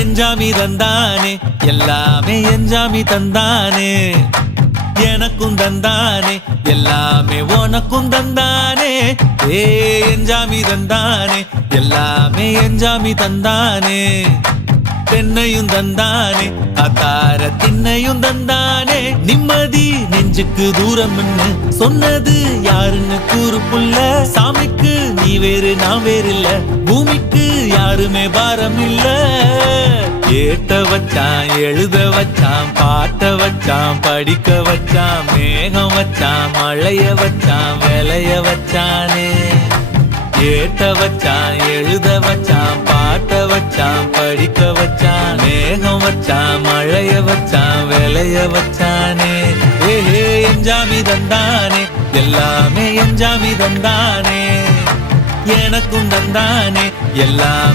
எஞ்சாமி தந்தானே எல்லாமே எஞ்சாமி தந்தானே எனக்கும் தந்தானே எல்லாமே உனக்கும் தந்தானே ஏ எஞ்சாமி தந்தானே எல்லாமே எஞ்சாமி தந்தானே தென்னையும் தந்தானே அத்தார திண்ணையும் தந்தானே நிம்மதி நெஞ்சுக்கு தூரம்னு சொன்னது யாருன்னு கூறு புள்ள சாமிக்கு நீ வேறு நான் வேறு இல்ல பூமிக்கு யாருமே பாரம் இல்ல ஏட்ட வச்சான் எழுத வச்சான் பாட்ட வச்சான் படிக்க வச்சான் மேகம் வச்சான் மழைய வச்சான் விளைய வச்சானே ஏட்ட வச்சான் எழுத வச்சான் பாட்ட வச்சான் படிக்க வச்சான் மேகம் வச்சான் மழைய வச்சான் விளைய வச்சானே ஏ எஞ்சாமி தந்தானே எல்லாமே எஞ்சாமி தந்தானே எனக்கும் தந்தானே எல்லாம்